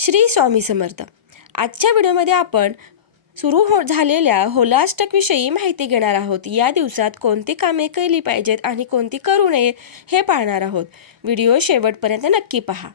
श्री स्वामी समर्थ. आजच्या व्हिडिओमध्ये आपण झालेल्या होलाष्टकविषयी माहिती घेणार आहोत. या दिवसात कोणती कामे केली पाहिजेत आणि कोणती करू नये हे पाहणार आहोत. व्हिडिओ शेवटपर्यंत नक्की पहा.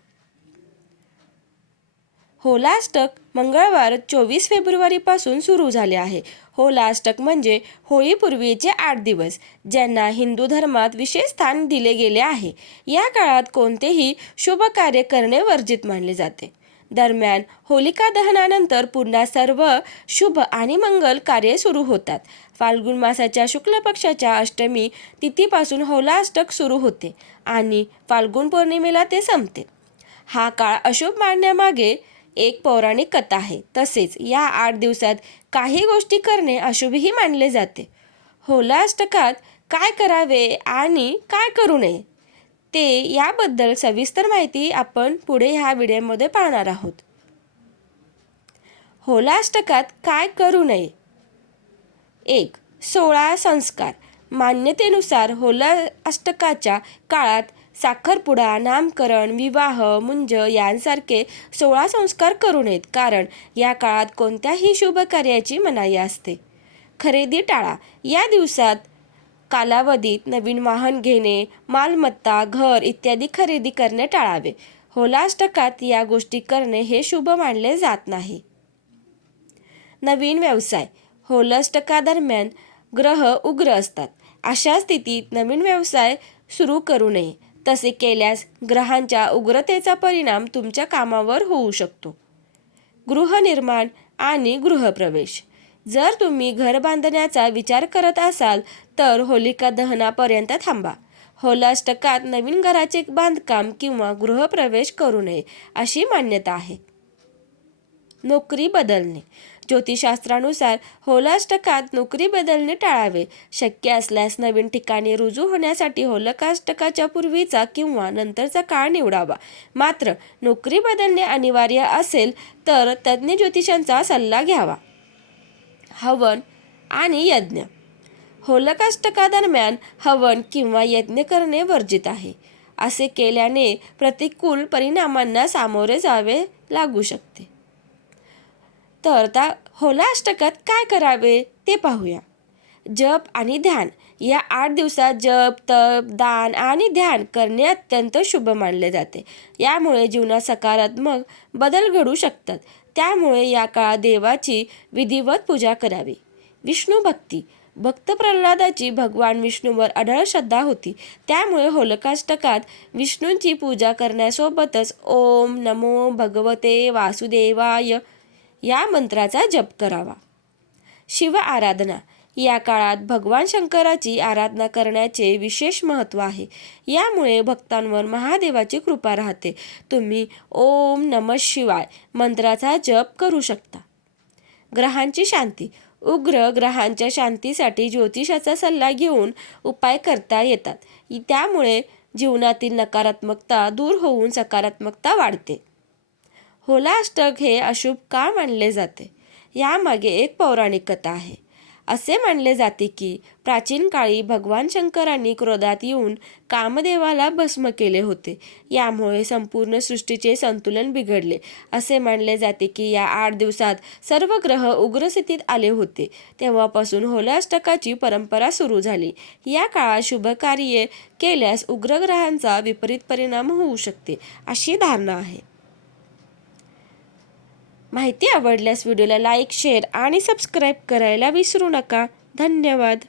होलाष्टक मंगळवार 24 फेब्रुवारीपासून सुरू झाले आहे. होलाष्टक म्हणजे होळीपूर्वीचे 8 दिवस, ज्यांना हिंदू धर्मात विशेष स्थान दिले गेले आहे. या काळात कोणतेही शुभ कार्य करणे वर्जित मानले जाते. दरम्यान होलिका दहनानंतर पुन्हा सर्व शुभ आणि मंगल कार्ये सुरू होतात. फाल्गुन मासाच्या शुक्ल पक्षाच्या अष्टमी तिथीपासून होलाष्टक सुरू होते आणि फाल्गुन पौर्णिमेला ते संपते. हा काळ अशुभ मानण्यामागे एक पौराणिक कथा आहे. तसेच या 8 दिवसात काही गोष्टी करणे अशुभही मानले जाते. होलाष्टकात काय करावे आणि काय करू नये ते याबद्दल सविस्तर माहिती आपण पुढे ह्या व्हिडिओमध्ये पाहणार आहोत. होलाष्टकात काय करू नये. 1. 16 संस्कार. मान्यतेनुसार होलाष्टकाच्या काळात साखरपुडा, नामकरण, विवाह, मुंज यांसारखे 16 संस्कार करू नयेत, कारण या काळात कोणत्याही शुभ कार्याची मनाई असते. खरेदी टाळा. या दिवसात कालावधीत नवीन वाहन घेणे, मालमत्ता, घर इत्यादी खरेदी करणे टाळावे. होलाष्टकात या गोष्टी करणे हे शुभ मानले जात नाही. नवीन व्यवसाय. होलाष्टकादरम्यान ग्रह उग्र असतात. अशा स्थितीत नवीन व्यवसाय सुरू करू नये. तसे केल्यास ग्रहांच्या उग्रतेचा परिणाम तुमच्या कामावर होऊ शकतो. गृहनिर्माण आणि गृहप्रवेश. जर तुम्ही घर बांधण्याचा विचार करत असाल तर होलिका दहनापर्यंत थांबा. होलाष्टकात नवीन घराचे बांधकाम किंवा गृहप्रवेश करू नये अशी मान्यता आहे. नोकरी बदलणे. ज्योतिषशास्त्रानुसार होलाष्टकात नोकरी बदलणे टाळावे. शक्य असल्यास नवीन ठिकाणी रुजू होण्यासाठी होलाष्टकाच्या पूर्वीचा किंवा नंतरचा काळ निवडावा. मात्र नोकरी बदलणे अनिवार्य असेल तर तज्ज्ञ ज्योतिषांचा सल्ला घ्यावा. हवन आणि यज्ञ. होलाष्टकादरम्यान हवन किंवा यज्ञ करणे वर्जित आहे. असे केल्याने प्रतिकूल परिणामांना सामोरे जावे लागू शकते. तर होलाष्टकात काय करावे ते पाहूया. जप आणि ध्यान. या 8 दिवसात जप, तप, दान आणि ध्यान करणे अत्यंत शुभ मानले जाते. यामुळे जीवनात सकारात्मक बदल घडू शकतात. त्यामुळे या काळात देवाची विधिवत पूजा करावी. विष्णू भक्ती. भक्त प्रल्हादाची भगवान विष्णूवर अढळ श्रद्धा होती. त्यामुळे होलाष्टकात विष्णूंची पूजा करण्यासोबतच ओम नमो भगवते वासुदेवाय या मंत्राचा जप करावा. शिव आराधना. या काळात भगवान शंकराची आराधना करण्याचे विशेष महत्त्व आहे. यामुळे भक्तांवर महादेवाची कृपा राहते. तुम्ही ओम नमः शिवाय मंत्राचा जप करू शकता. ग्रहांची शांती. उग्र ग्रहांच्या शांतीसाठी ज्योतिषाचा सल्ला घेऊन उपाय करता येतात. त्यामुळे जीवनातील नकारात्मकता दूर होऊन सकारात्मकता वाढते. होलाष्टक हे अशुभ का मानले जाते? यामागे एक पौराणिक कथा आहे. असे मानले जाते की प्राचीन काळी भगवान शंकरांनी क्रोधात येऊन कामदेवाला भस्म केले होते. यामुळे संपूर्ण सृष्टीचे संतुलन बिघडले. असे मानले जाते की या 8 दिवसात सर्व ग्रह उग्र स्थितीत आले होते. तेव्हापासून होलाष्टकाची परंपरा सुरू झाली. या काळात शुभ कार्ये केल्यास उग्र ग्रहांचा विपरीत परिणाम होऊ शकते अशी धारणा आहे. माहिती आवडल्यास व्हिडिओला लाईक, शेअर आणि सबस्क्राईब करायला विसरू नका. धन्यवाद.